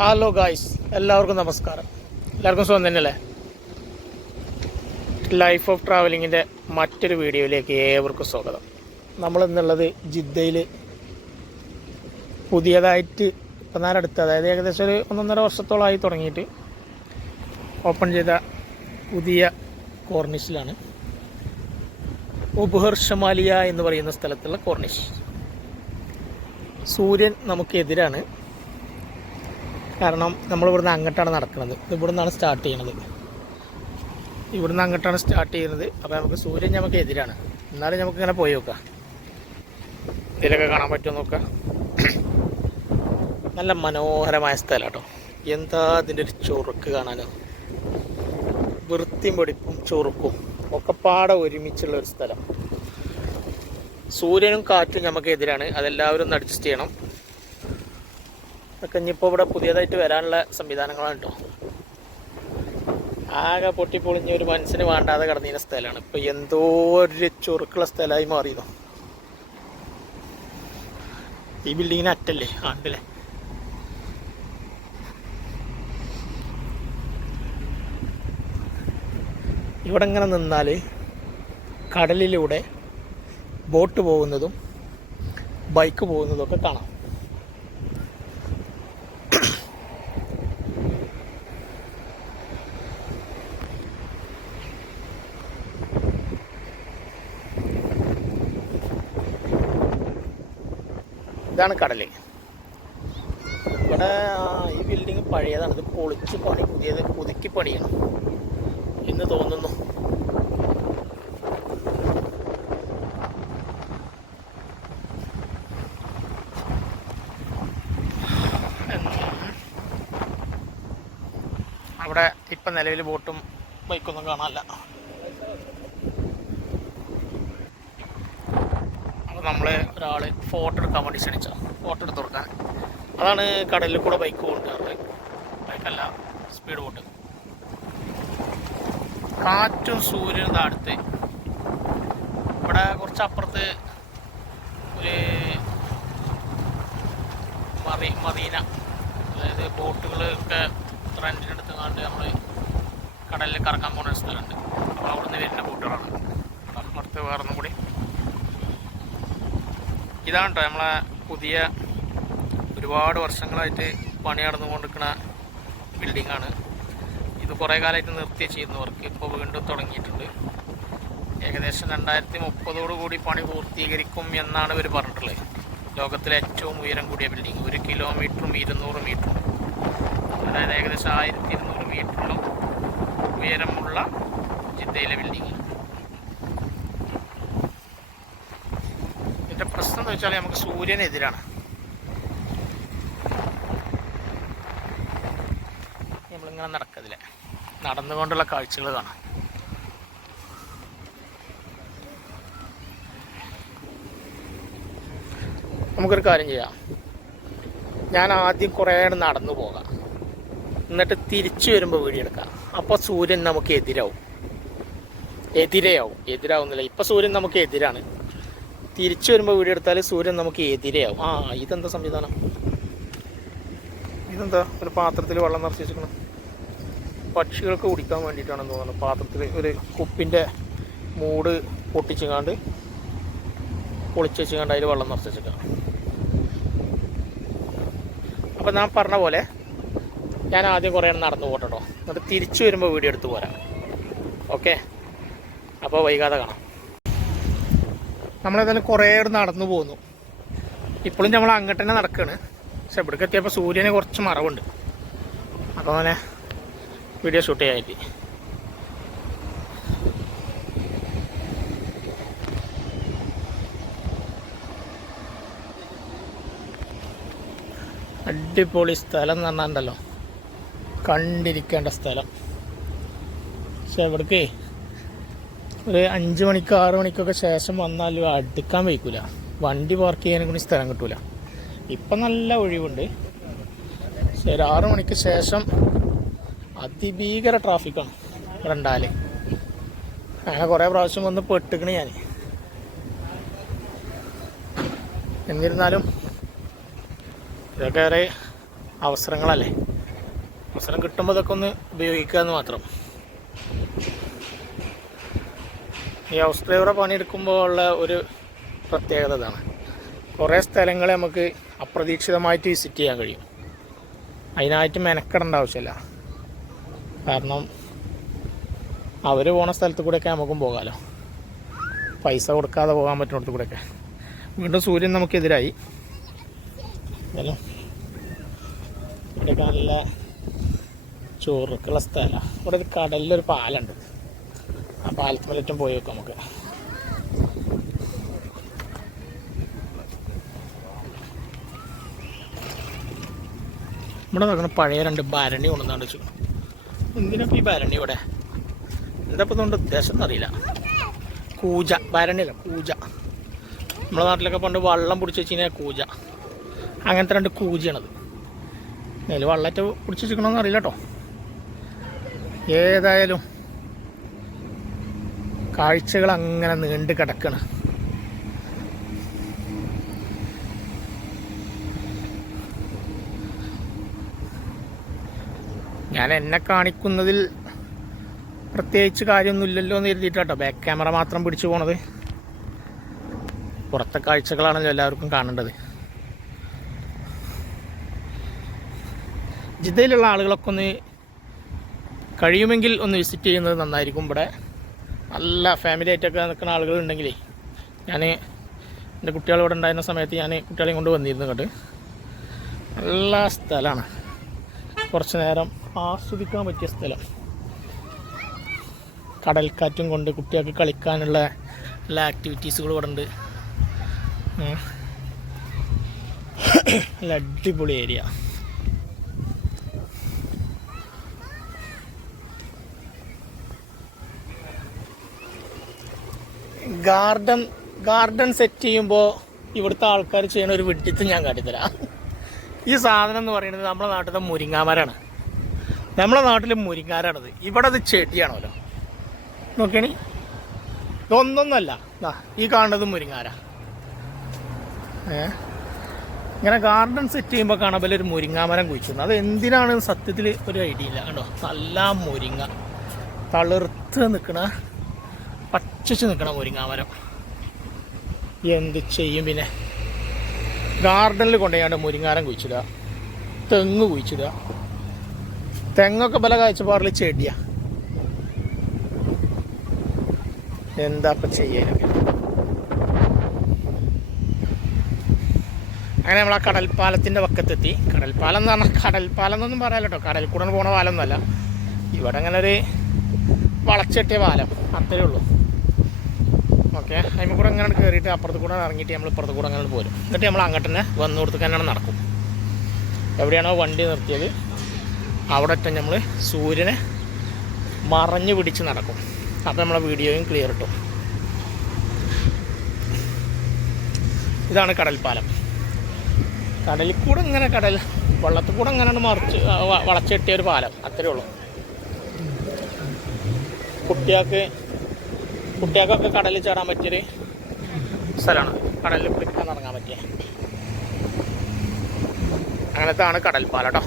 Hello guys എല്ലാവർക്കും നമസ്കാരം. എല്ലാവർക്കും സുഖം തന്നെയല്ലേ? ലൈഫ് ഓഫ് ട്രാവലിങ്ങിന്റെ മറ്റൊരു വീഡിയോയിലേക്ക് ഏവർക്കും സ്വാഗതം. നമ്മൾ ഇന്നുള്ളത് ജിദ്ദയിൽ പുതിയതായിട്ട് ഇപ്പം നാരടുത്ത് അതായത് ഏകദേശം ഒരു ഒന്നൊന്നര വർഷത്തോളമായി തുടങ്ങിയിട്ട് ഓപ്പൺ ചെയ്ത പുതിയ കോർണിഷിലാണ് ഉപഹർഷമാലിയ എന്ന് പറയുന്ന സ്ഥലത്തുള്ള കോർണിഷ് സൂര്യൻ നമുക്കെതിരാണ്. കാരണം നമ്മൾ ഇവിടുന്ന് അങ്ങോട്ടാണ് നടക്കുന്നത്. ഇവിടെ ഇവിടുന്നാണ് സ്റ്റാർട്ട് ചെയ്യണത് ഇവിടുന്ന് അങ്ങോട്ടാണ് സ്റ്റാർട്ട് ചെയ്യുന്നത്. അപ്പോൾ നമുക്ക് സൂര്യൻ നമുക്ക് എതിരാണ്. എന്നാലും നമുക്ക് ഇങ്ങനെ പോയി നോക്കാം. ഇതിലൊക്കെ കാണാൻ പറ്റുമോ നോക്കാം. നല്ല മനോഹരമായ സ്ഥലം കേട്ടോ. എന്താ അതിന്റെ ഒരു ചുറുക്ക് കാണാനോ? വൃത്തിയും വെടിപ്പും ചുറുക്കും. ഒക്കെ പാടെ ഒരുമിച്ചുള്ള ഒരു സ്ഥലം. സൂര്യനും കാറ്റും നമുക്ക് എതിരാണ്. അതെല്ലാവരും ഒന്ന് അഡ്ജസ്റ്റ് ചെയ്യണം. അതൊക്കെ ഇനിയിപ്പോൾ ഇവിടെ പുതിയതായിട്ട് വരാനുള്ള സംവിധാനങ്ങളാണ് കേട്ടോ ആകെ പൊട്ടിപ്പൊളിഞ്ഞ ഒരു മനസ്സിന് വേണ്ടാതെ കടന്നിരുന്ന സ്ഥലമാണ് ഇപ്പൊ എന്തോ ഒരു ചുറുക്കുള്ള സ്ഥലമായി മാറിയതോ. ഈ ബിൽഡിങ്ങിന് അറ്റല്ലേ? ആണ്ടല്ലേ ഇവിടെ ഇങ്ങനെ നിന്നാൽ കടലിലൂടെ ബോട്ട് പോകുന്നതും ബൈക്ക് പോകുന്നതും ഒക്കെ കാണാം. ഇതാണ് കടൽ. ഇവിടെ ഈ ബിൽഡിങ് പഴയതാണ്. ഇത് പൊളിച്ച് പണി പുതിയത് പുതുക്കി പണിയണം എന്ന് തോന്നുന്നു. അവിടെ ഇപ്പം നിലവിൽ ബോട്ടും ബൈക്കൊന്നും കാണാനില്ല. നമ്മൾ ഒരാൾ ഫോട്ടോ എടുക്കാൻ വേണ്ടി ക്ഷണിച്ച ഫോട്ടോ എടുത്ത് കൊടുക്കാൻ. അതാണ് കടലിൽ കൂടെ ബൈക്ക് കൊണ്ടുവരുന്നത്. ബൈക്കല്ല സ്പീഡ് ബോട്ട് കാറ്റും സൂര്യനും ഇതാ അടുത്ത്. ഇവിടെ കുറച്ച് അപ്പുറത്ത് ഒരു മറി മറീന. അതായത് ബോട്ടുകൾ ഒക്കെ റെന്റിനെടുത്ത് കണ്ട് നമ്മൾ കടലിൽ കറക്കാൻ പോകുന്ന ഒരു സ്ഥലമുണ്ട്. അപ്പോൾ അവിടുന്ന് വരുന്ന ബോട്ടുകളാണ്. അപ്പുറത്ത് വേറൊന്നും കൂടി ഇതാണ് കേട്ടോ നമ്മളെ പുതിയ ഒരുപാട് വർഷങ്ങളായിട്ട് പണി നടന്നുകൊണ്ടിരിക്കുന്ന ബിൽഡിംഗ് ആണ് ഇത് കുറേ കാലമായിട്ട് നിർത്തി ചെയ്യുന്ന വർക്ക് ഇപ്പോൾ വീണ്ടും തുടങ്ങിയിട്ടുണ്ട്. ഏകദേശം രണ്ടായിരത്തി മുപ്പതോടുകൂടി പണി പൂർത്തീകരിക്കും എന്നാണ് ഇവർ പറഞ്ഞിട്ടുള്ളത് ലോകത്തിലെ ഏറ്റവും ഉയരം കൂടിയ ബിൽഡിംഗ് ഒരു കിലോമീറ്ററും ഇരുന്നൂറ് മീറ്ററും അതായത് ഏകദേശം ആയിരത്തി ഇരുന്നൂറ് മീറ്ററിലും ഉയരമുള്ള ജിദ്ദയിലെ ബിൽഡിംഗ് ഇതിന്റെ പ്രശ്നം എന്ന് വെച്ചാൽ നമുക്ക് സൂര്യനെതിരാണ്. നമ്മളിങ്ങനെ നടക്കതില്ല നടന്നുകൊണ്ടുള്ള കാഴ്ചകൾ കാണാം. നമുക്കൊരു കാര്യം ചെയ്യാം. ഞാൻ ആദ്യം കുറേ നടന്നു പോകാം. എന്നിട്ട് തിരിച്ചു വരുമ്പോൾ വീഡിയോ എടുക്കാം. അപ്പോൾ സൂര്യൻ നമുക്ക് എതിരാവും. എതിരെയാവും. എതിരാവുന്നില്ല. ഇപ്പോൾ സൂര്യൻ നമുക്ക് എതിരാണ്. തിരിച്ചു വരുമ്പോൾ വീഡിയോ എടുത്താൽ സൂര്യൻ നമുക്ക് എതിരെയാവും. ആ ഇതെന്താ സംവിധാനം? ഇതെന്താ? ഒരു പാത്രത്തിൽ വെള്ളം നിറച്ച് വെച്ചിരിക്കണം പക്ഷികൾക്ക് കുടിക്കാൻ വേണ്ടിയിട്ടാണെന്ന് തോന്നുന്നു. പാത്രത്തിൽ ഒരു കുപ്പിന്റെ മൂട് പൊട്ടിച്ചുകാണ്ട് പൊളിച്ച് വെച്ചുകൊണ്ട് അതിൽ വെള്ളം നിറച്ച് വെച്ചേക്കാം അപ്പോൾ ഞാൻ പറഞ്ഞ പോലെ ഞാൻ ആദ്യം കുറേ നടന്നു പോട്ടോ എന്നിട്ട് തിരിച്ചു വരുമ്പോൾ വീഡിയോ എടുത്ത് പോരാം. ഓക്കെ? അപ്പോൾ വൈകാതെ കാണാം. നമ്മളേതായാലും കുറേ നടന്നു പോന്നു. ഇപ്പോഴും നമ്മൾ അങ്ങോട്ട് തന്നെ നടക്കുകയാണ് പക്ഷെ ഇവിടേക്ക് എത്തിയപ്പോൾ സൂര്യന് കുറച്ച് മറവുണ്ട്. അപ്പോൾ അങ്ങനെ വീഡിയോ ഷൂട്ട് ചെയ്യാൻ പറ്റി. അടിപൊളി സ്ഥലം എന്ന് പറഞ്ഞാണ്ടല്ലോ. കണ്ടിരിക്കേണ്ട സ്ഥലം. പക്ഷെ ഇവിടേക്ക് ഒരു അഞ്ച് മണിക്ക് ആറ് മണിക്കൊക്കെ ശേഷം വന്നാൽ അടുക്കാൻ വയ്ക്കൂല വണ്ടി പാർക്ക് ചെയ്യാനും കൂടി സ്ഥലം കിട്ടൂല. ഇപ്പം നല്ല ഒഴിവുണ്ട്. പക്ഷെ ഒരു ആറ് മണിക്ക് ശേഷം അതിഭീകര ട്രാഫിക്കാണ് രണ്ടാൽ അങ്ങനെ കുറേ പ്രാവശ്യം വന്ന് പെട്ടിക്കണ് ഞാൻ എന്നിരുന്നാലും ഇതൊക്കെ ഏറെ അവസരങ്ങളല്ലേ? അവസരം കിട്ടുമ്പോൾ ഇതൊക്കെ ഒന്ന് ഉപയോഗിക്കുക എന്ന് മാത്രം. ഈ ഹൗസ് ഡ്രൈവറെ പണിയെടുക്കുമ്പോൾ ഉള്ള ഒരു പ്രത്യേകത ഇതാണ് കുറേ സ്ഥലങ്ങളെ നമുക്ക് അപ്രതീക്ഷിതമായിട്ട് വിസിറ്റ് ചെയ്യാൻ കഴിയും. അതിനായിട്ട് മെനക്കെടേണ്ട ആവശ്യമില്ല. കാരണം അവർ പോണ സ്ഥലത്ത് കൂടെയൊക്കെ നമുക്കും പോകാമല്ലോ പൈസ കൊടുക്കാതെ പോകാൻ പറ്റുന്നിടത്ത് കൂടെയൊക്കെ. വീണ്ടും സൂര്യൻ നമുക്കെതിരായി. എന്തായാലും ഇവിടെയൊക്കെ നല്ല ചോറൊക്കെയുള്ള സ്ഥലമാണ് ഇവിടെ ഒരു കടലിലൊരു പാലുണ്ട് പാലത്തുമലേറ്റം പോയി വെക്കാം നമുക്ക്. ഇവിടെ നോക്കണം പഴയ രണ്ട് ഭരണി കൊണ്ടുവന്നാണ് വെച്ചു എന്തിനാ ഈ ഭരണി ഇവിടെ? എന്താ ഇപ്പം ഉദ്ദേശം എന്നറിയില്ല കൂജ ഭരണിയല്ല കൂജ. നമ്മുടെ നാട്ടിലൊക്കെ പണ്ട് വള്ളം പിടിച്ച് വെച്ച് കഴിഞ്ഞാൽ കൂജ. അങ്ങനത്തെ രണ്ട് കൂജയാണത്. അതിൽ വള്ളറ്റ് പിടിച്ച് വെച്ചിക്കണമെന്ന് അറിയില്ല കേട്ടോ. ഏതായാലും കാഴ്ചകൾ അങ്ങനെ നീണ്ട് കിടക്കണം. ഞാൻ എന്നെ കാണിക്കുന്നതിൽ പ്രത്യേകിച്ച് കാര്യമൊന്നുമില്ലല്ലോ എന്ന് കരുതിയിട്ടാട്ടോ ബാക്ക് ക്യാമറ മാത്രം പിടിച്ചു പോണത്. പുറത്തെ കാഴ്ചകളാണല്ലോ എല്ലാവർക്കും കാണേണ്ടത്. ജിദ്ദയിലുള്ള ആളുകളൊക്കെ ഒന്ന് കഴിയുമെങ്കിൽ ഒന്ന് വിസിറ്റ് ചെയ്യുന്നത് നന്നായിരിക്കും. ഇവിടെ നല്ല ഫാമിലി ആയിട്ടൊക്കെ നിൽക്കുന്ന ആളുകളുണ്ടെങ്കിലേ ഞാൻ എന്റെ കുട്ടികൾ ഇവിടെ ഉണ്ടായിരുന്ന സമയത്ത് ഞാൻ കുട്ടികളെയും കൊണ്ട് വന്നിരുന്നു കേട്ട് നല്ല സ്ഥലമാണ്. കുറച്ച് നേരം ആസ്വദിക്കാൻ പറ്റിയ സ്ഥലം. കടൽക്കാറ്റും കൊണ്ട് കുട്ടികൾക്ക് കളിക്കാനുള്ള എല്ലാ ആക്ടിവിറ്റീസുകളും ഇവിടെ ഉണ്ട്. നല്ല അടിപൊളി ഏരിയ ഗാർഡൻ ഗാർഡൻ സെറ്റ് ചെയ്യുമ്പോൾ ഇവിടുത്തെ ആൾക്കാർ ചെയ്യുന്ന ഒരു വിഡിത്ത് ഞാൻ കാട്ടിത്തരാം. ഈ സാധനം എന്ന് പറയുന്നത് നമ്മുടെ നാട്ടിലെ മുരിങ്ങാമരാണ് നമ്മുടെ നാട്ടിൽ മുരിങ്ങാരാണത് ഇവിടെ അത് ചെടിയാണല്ലോ. നോക്കിയണി. ഇതൊന്നൊന്നല്ല. ഈ കാണുന്നത് മുരിങ്ങാര. ഏ? ഇങ്ങനെ ഗാർഡൻ സെറ്റ് ചെയ്യുമ്പോൾ കാണാൻ ഒരു മുരിങ്ങാമരം കുഴിച്ചിരുന്നു അത് എന്തിനാണ് സത്യത്തിൽ ഒരു ഐഡിയ ഇല്ല. കണ്ടോ? നല്ല മുരിങ്ങ. തളിർത്ത് നിൽക്കണ പച്ചച്ച് നിൽക്കണം മുരിങ്ങാമരം. എന്ത് ചെയ്യും പിന്നെ? ഗാർഡനിൽ കൊണ്ടുപോയാണ്ട് മുരിങ്ങാരം കുഴിച്ചിടുക. തെങ്ങ് കുഴിച്ചിടുക. തെങ്ങൊക്കെ പല കാഴ്ചപ്പാടിൽ ചെടിയാ. എന്താ ഇപ്പം ചെയ്യാനൊക്കെ അങ്ങനെ നമ്മൾ ആ കടൽപ്പാലത്തിന്റെ പക്കത്തെത്തി കടൽപ്പാലം എന്ന് പറഞ്ഞാൽ കടൽപ്പാലം എന്നൊന്നും പറയാലോ കേട്ടോ. കടൽ കൂടെ പോണ പാലമൊന്നുമല്ല ഇവിടെ അങ്ങനെ ഒരു വളച്ചെട്ടിയ പാലം. അത്രയേ ഉള്ളൂ. ഓക്കെ. അതിന് കൂടെ അങ്ങനെ കയറിയിട്ട് അപ്പുറത്ത് കൂടെ ഇറങ്ങിയിട്ട് നമ്മൾ ഇപ്പുറത്ത് കൂടെ അങ്ങനെ പോരും. എന്നിട്ട് നമ്മൾ അങ്ങോട്ട് തന്നെ വന്നു കൊടുത്ത് തന്നെയാണ് നടക്കും. എവിടെയാണോ വണ്ടി നിർത്തിയത് അവിടെ ഒറ്റ നമ്മൾ സൂര്യനെ മറഞ്ഞു പിടിച്ച് നടക്കും. അപ്പോൾ നമ്മളെ വീഡിയോയും ക്ലിയർ കിട്ടും. ഇതാണ് കടൽപ്പാലം. കടലിൽ കൂടെ ഇങ്ങനെ കടൽ വെള്ളത്തിൽ കൂടെ ഇങ്ങനെ മറിച്ച് വളച്ചു കെട്ടിയ ഒരു പാലം. അത്രയേ ഉള്ളൂ. കുട്ടികൾക്ക് കുട്ടികൾക്കൊക്കെ കടലിൽ ചാടാൻ പറ്റിയൊരു സ്ഥലമാണ്. കടലിൽ കുളിക്കാൻ ഇറങ്ങാൻ പറ്റിയ. അങ്ങനത്തെ ആണ് കടൽപ്പാലം കേട്ടോ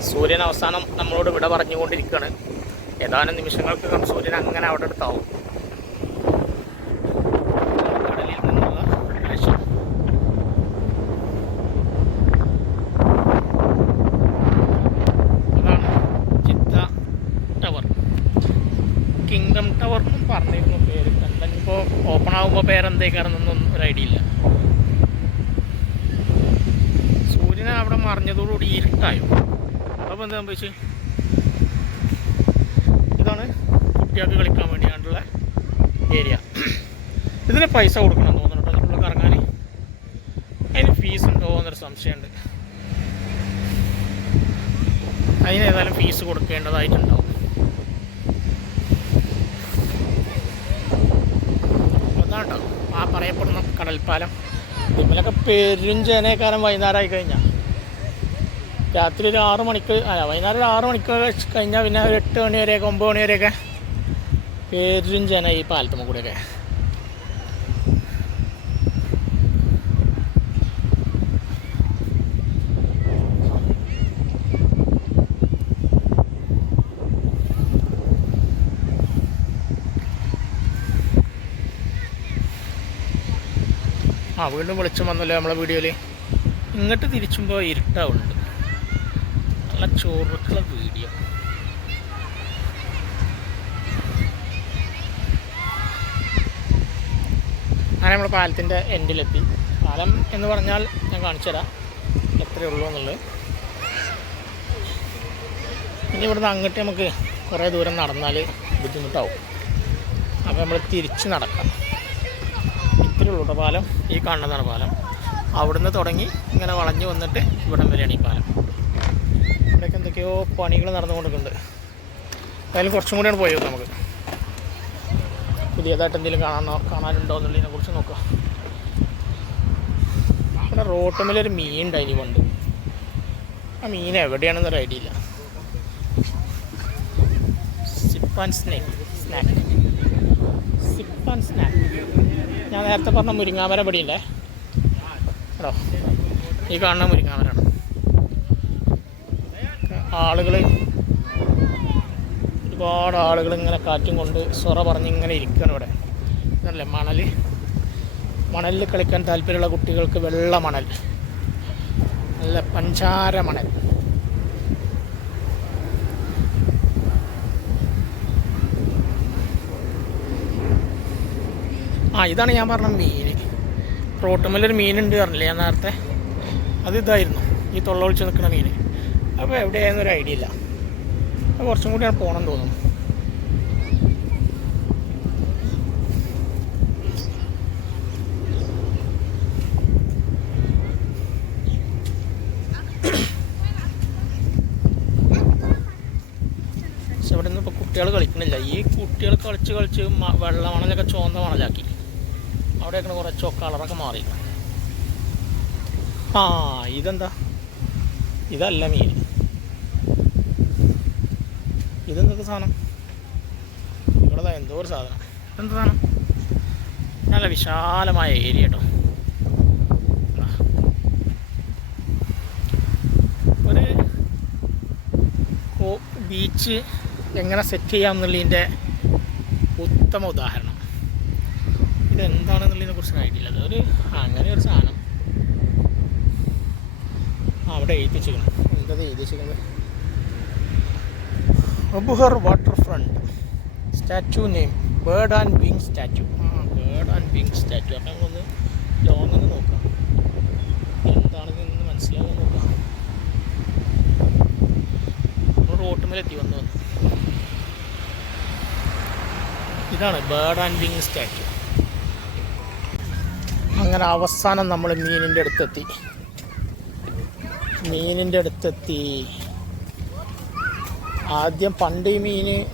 സൂര്യൻ അവസാനം നമ്മളോട് വിട പറഞ്ഞുകൊണ്ടിരിക്കുകയാണ്. ഏതാനും നിമിഷങ്ങൾക്ക് സൂര്യൻ അങ്ങനെ അവിടെ അടുത്താവും. പറഞ്ഞിരുന്നു പേര്. എന്തായാലും ഓപ്പൺ ആകുമ്പോൾ പേരെന്തേക്കാണെന്നൊന്നും ഒരു ഐഡിയ ഇല്ല. സൂര്യനെ അവിടെ മറിഞ്ഞതോടുകൂടി ഇരുട്ടായോ. അപ്പോൾ എന്താ വെച്ച് ഇതാണ് കുട്ടികൾക്ക് കളിക്കാൻ വേണ്ടിയാണ്ടുള്ള ഏരിയ ഇതിന് പൈസ കൊടുക്കണം എന്ന് തോന്നുന്നുണ്ടോ അതിനുള്ള കറങ്ങാൻ. അതിന് ഫീസ് ഉണ്ടോ എന്നൊരു സംശയമുണ്ട്. അതിന് ഏതായാലും ഫീസ് കൊടുക്കേണ്ടതായിട്ടുണ്ടാവും ആ പറയപ്പെടുന്ന കടൽപ്പാലം. ഇതിലൊക്കെ പെരും ജനക്കാലം വൈകുന്നേരമായി കഴിഞ്ഞാൽ രാത്രി ഒരു ആറ് മണിക്ക് അല്ല വൈകുന്നേരം ഒരു ആറ് മണിക്ക് കഴിഞ്ഞാൽ പിന്നെ ഒരു എട്ട് മണി വരെയൊക്കെ ഒമ്പത് മണി വരെയൊക്കെ പെരും ജന ഈ പാലത്തുമ്മ കൂടെയൊക്കെ വീണ്ടും വെളിച്ചം വന്നല്ലോ നമ്മളെ വീഡിയോയിൽ ഇങ്ങോട്ട് തിരിച്ചുമ്പോൾ ഇരുട്ടാവുന്നുണ്ട്. നല്ല ചോറുള്ള വീഡിയോ. അങ്ങനെ നമ്മൾ പാലത്തിന്റെ എൻഡിലെത്തി പാലം എന്ന് പറഞ്ഞാൽ ഞാൻ കാണിച്ചു തരാം. എത്രയേ ഉള്ളൂ എന്നുള്ളത്. ഇനി ഇവിടുന്ന് അങ്ങോട്ട് നമുക്ക് കുറേ ദൂരം നടന്നാൽ ബുദ്ധിമുട്ടാവും. അപ്പോൾ നമ്മൾ തിരിച്ച് നടക്കാം. ഉള്ളൂ കേട്ടോ പാലം. ഈ കാണുന്നതാണ് പാലം. അവിടുന്ന് തുടങ്ങി ഇങ്ങനെ വളഞ്ഞ് വന്നിട്ട് ഇവിടം വരെയാണ് ഈ പാലം. ഇവിടെയൊക്കെ എന്തൊക്കെയോ പണികൾ നടന്നുകൊണ്ടിരിക്കുന്നുണ്ട്. അതിൽ കുറച്ചും കൂടിയാണ് പോയത് നമുക്ക്. പുതിയതായിട്ട് എന്തെങ്കിലും കാണാനോ കാണാനുണ്ടോ എന്നുള്ളതിനെ കുറിച്ച് നോക്കാം. ഇവിടെ റോട്ടമ്മിലൊരു മീൻ ഉണ്ടായി പണ്ട്. ആ മീൻ എവിടെയാണെന്നൊരു ഐഡിയ ഇല്ല. Sip and snack snack sip and snack ഞാൻ നേരത്തെ പറഞ്ഞ മുരിങ്ങാമര പടിയില്ലേ? കേട്ടോ ഈ കാണുന്ന മുരിങ്ങാമരാണ് ആളുകൾ ഒരുപാട് ആളുകൾ ഇങ്ങനെ കാറ്റും കൊണ്ട് സൊറ പറഞ്ഞ് ഇങ്ങനെ ഇരിക്കുകയാണ് ഇവിടെ. ഇതല്ലേ മണൽ മണലിൽ കളിക്കാൻ താല്പര്യമുള്ള കുട്ടികൾക്ക് വെള്ള മണൽ. നല്ല പഞ്ചാര മണൽ. ആ ഇതാണ് ഞാൻ പറഞ്ഞ മീൻ റോട്ടുമ്മലൊരു മീനുണ്ട് പറഞ്ഞില്ലേ ഞാൻ നേരത്തെ? അത് ഇതായിരുന്നു. ഈ തൊള്ള ഒളിച്ച് നിൽക്കുന്ന മീൻ അപ്പോൾ എവിടെയായിരുന്നു ഒരു ഐഡിയ ഇല്ല. അപ്പോൾ കുറച്ചും കൂടിയാണ് പോകണം തോന്നുന്നു. പക്ഷെ ഇവിടെ നിന്ന് ഇപ്പോൾ കുട്ടികൾ കളിക്കണില്ല ഈ കുട്ടികൾ കളിച്ച് കളിച്ച് വെള്ളമണലൊക്കെ വെള്ള മണലൊക്കെ ചുവന്ന മണലാക്കി. അവിടെയൊക്കെ കുറച്ചോ കളറൊക്കെ മാറി. ആ ഇതെന്താ? ഇതല്ല മീൻ. ഇതെന്തൊക്കെ സാധനം? ഇവിടെ എന്തോ ഒരു സാധനം. ഇതെന്താ സാധനം? നല്ല വിശാലമായ ഏരിയ കേട്ടോ. ഒരു ബീച്ച് എങ്ങനെ സെറ്റ് ചെയ്യാമെന്നുള്ളതിന്റെ ഉത്തമ ഉദാഹരണം. ഇതെന്താണെന്നുള്ളതിനെ കുറിച്ച് ഐഡിയ ഇല്ല. അതൊരു അങ്ങനെ ഒരു സാധനം. അവിടെ എഴുതിച്ചിരിക്കുന്നു എന്തത് എഴുതിച്ചിരിക്കുന്നത് അബുഹർ water front statue name. Bird and wing statue. ആ ബേർഡ് ആൻഡ് വിങ് സ്റ്റാച്ചു. അപ്പം നമ്മളൊന്ന് ലോങ് നിന്ന് നോക്കാം. എന്താണെന്ന് മനസ്സിലാകാൻ നോക്കാം. നമ്മൾ റോട്ടുമേലെത്തി വന്നു വന്നു. ഇതാണ് ബേർഡ് ആൻഡ് വിങ് സ്റ്റാച്ചു. അങ്ങനെ അവസാനം നമ്മൾ മീനിന്റെ അടുത്തെത്തി. മീനിന്റെ അടുത്തെത്തി. ആദ്യം പണ്ട് ഈ മീൻ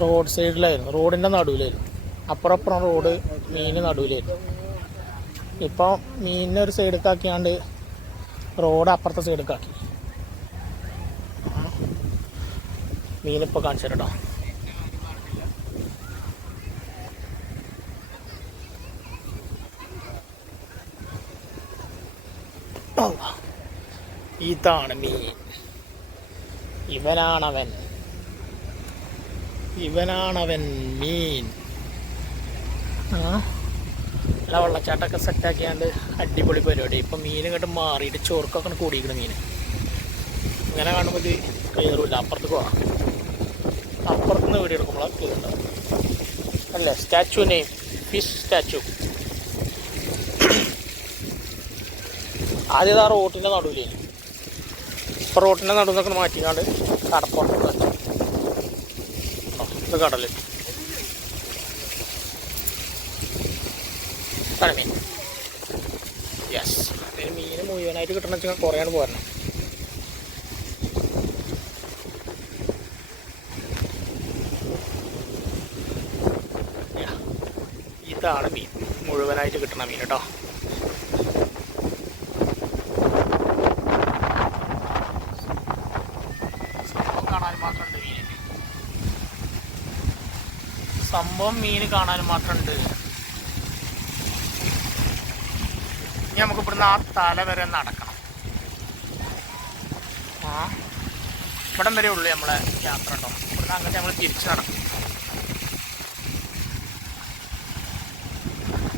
റോഡ് സൈഡിലായിരുന്നു. റോഡിന്റെ നടുവിലായിരുന്നു. അപ്പുറപ്പുറം റോഡ് മീന് നടുവിലായിരുന്നു. ഇപ്പോൾ മീനിനെ ഒരു സൈഡിലേക്കാക്കിയാണ്ട് റോഡ് അപ്പുറത്തെ സൈഡിലേക്കാക്കി മീനിപ്പോൾ കാണിച്ചു തരാം ഇതാണ് മീൻ. ഇവനാണവൻ. ഇവനാണവൻ മീൻ. ആ? നല്ല വെള്ളച്ചാട്ടമൊക്കെ സെറ്റാക്കിയാണ്ട് അടിപൊളി പരിപാടി. ഇപ്പം മീൻ ഇങ്ങോട്ട് മാറിയിട്ട് ചോർക്കൊക്കെ കൂടിയിരിക്കണ മീൻ ഇങ്ങനെ കാണുമ്പോൾ ഇത് കയറില്ല അപ്പുറത്ത് പോവാം. അപ്പുറത്ത് നിന്ന് വീഡിയോ എടുക്കുമ്പോൾ കയറുണ്ടാവും അല്ലേ? Statue name. Fish statue. ആദ്യം ആ റോട്ടിന്റെ നടുവിലേ. ഇപ്പോൾ റോട്ടിന്റെ നടുവിൽ നിന്നൊക്കെ മാറ്റിക്കാണ്ട് കടപ്പുറത്ത് വെച്ചു. ഇത് കടൽ കളമീൻ യെസ് അതിന് മീൻ മുഴുവനായിട്ട് കിട്ടണം വെച്ചാൽ കുറേയാണ് പോരണം. ഇതാണ് മീൻ. മുഴുവനായിട്ട് കിട്ടണ മീൻ കേട്ടോ സംഭവം കാണാൻ മാത്രമുണ്ട് മീൻ സംഭവം മീൻ കാണാൻ മാത്രമുണ്ട് ഇനി നമുക്ക് ഇവിടുന്ന് ആ തല വരെ നടക്കണം ആ. ഇവിടം വരെ ഉള്ളു നമ്മളെ യാത്ര കേട്ടോ ഇവിടുന്ന് അങ്ങോട്ട് നമ്മൾ തിരിച്ചു നടക്കും.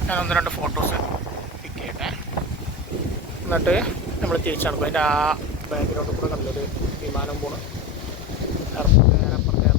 ഞാൻ ഒന്ന് രണ്ട് ഫോട്ടോസ് പിക്ക് ചെയ്യട്ടെ. എന്നിട്ട് നമ്മൾ തിരിച്ചു നടക്കും. അതിന്റെ ആ ബാക്ക്ഗ്രൗണ്ട് കൂടെ നല്ലൊരു വിമാനം പോകണം അപ്പുറത്തെ